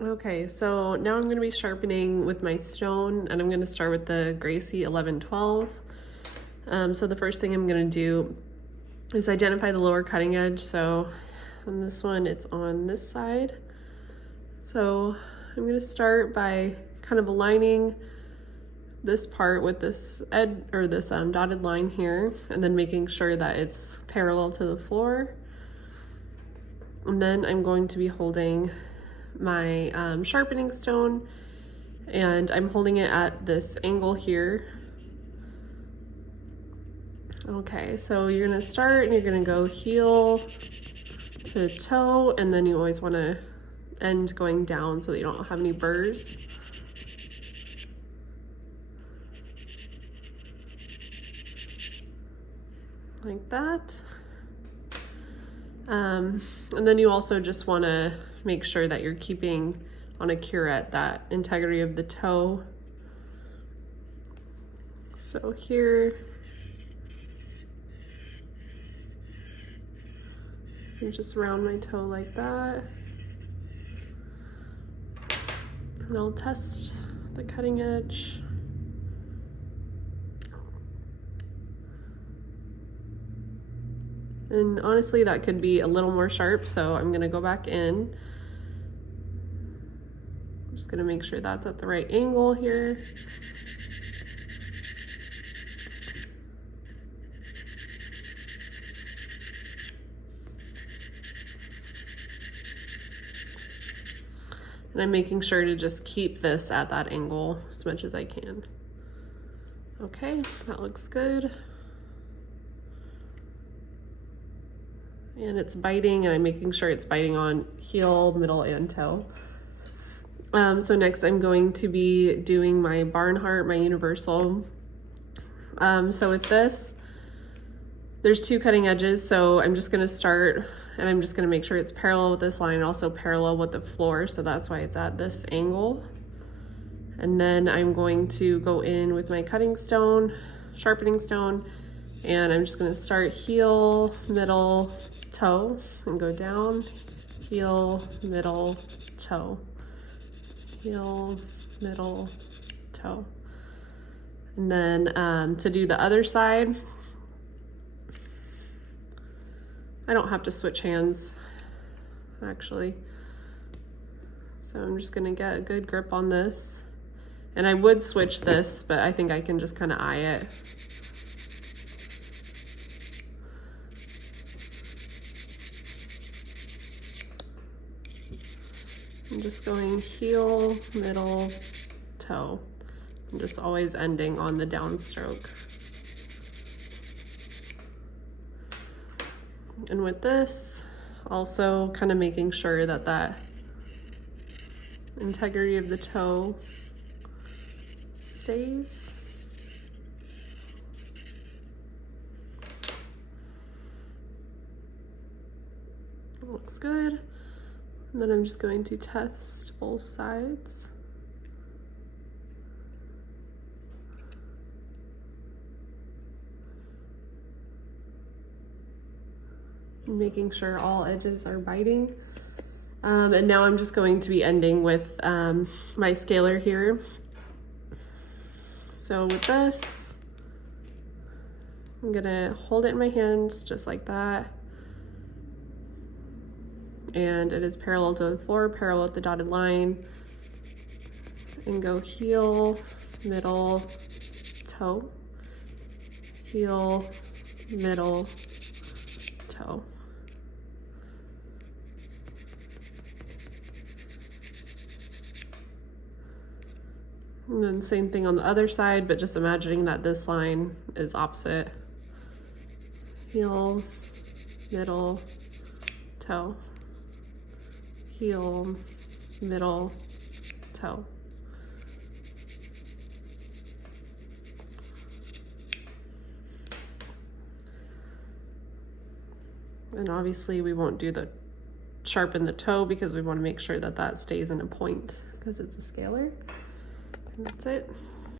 Okay, so now I'm going to be sharpening with my stone, and I'm going to start with the Gracie 1112. So the first thing I'm going to do is identify the lower cutting edge. So on this one, it's on this side. So I'm going to start by kind of aligning this part with this this dotted line here, and then making sure that it's parallel to the floor. And then I'm going to be holding my sharpening stone, and I'm holding it at this angle here. Okay, so you're gonna start and you're gonna go heel to toe, and then you always want to end going down so that you don't have any burrs. Like that. And then you also just want to make sure that you're keeping on a curette that integrity of the toe. So here, and just round my toe like that. And I'll test the cutting edge. And honestly, that could be a little more sharp, so I'm gonna go back in. I'm just gonna make sure that's at the right angle here. And I'm making sure to just keep this at that angle as much as I can. Okay, that looks good. And it's biting, and I'm making sure it's biting on heel, middle, and toe. So next I'm going to be doing my Barnhart, my universal. So with this, there's two cutting edges, so I'm just gonna start, and I'm just gonna make sure it's parallel with this line and also parallel with the floor, so that's why it's at this angle. And then I'm going to go in with my cutting stone, sharpening stone, and I'm just gonna start heel, middle, toe, and go down, heel, middle, toe, heel, middle, toe. And then to do the other side, I don't have to switch hands, actually. So I'm just gonna get a good grip on this. And I would switch this, but I think I can just kind of eye it. I'm just going heel, middle, toe. I'm just always ending on the downstroke. And with this, also kind of making sure that that integrity of the toe stays. It looks good. And then I'm just going to test both sides. Making sure all edges are biting. And now I'm just going to be ending with my scaler here. So with this, I'm gonna hold it in my hands just like that. And it is parallel to the floor, parallel with the dotted line. And go heel, middle, toe, heel, middle, toe. And then same thing on the other side, but just imagining that this line is opposite. Heel, middle, toe. Heel, middle, toe. And obviously we won't do the sharpen the toe because we want to make sure that that stays in a point because it's a scaler. And that's it.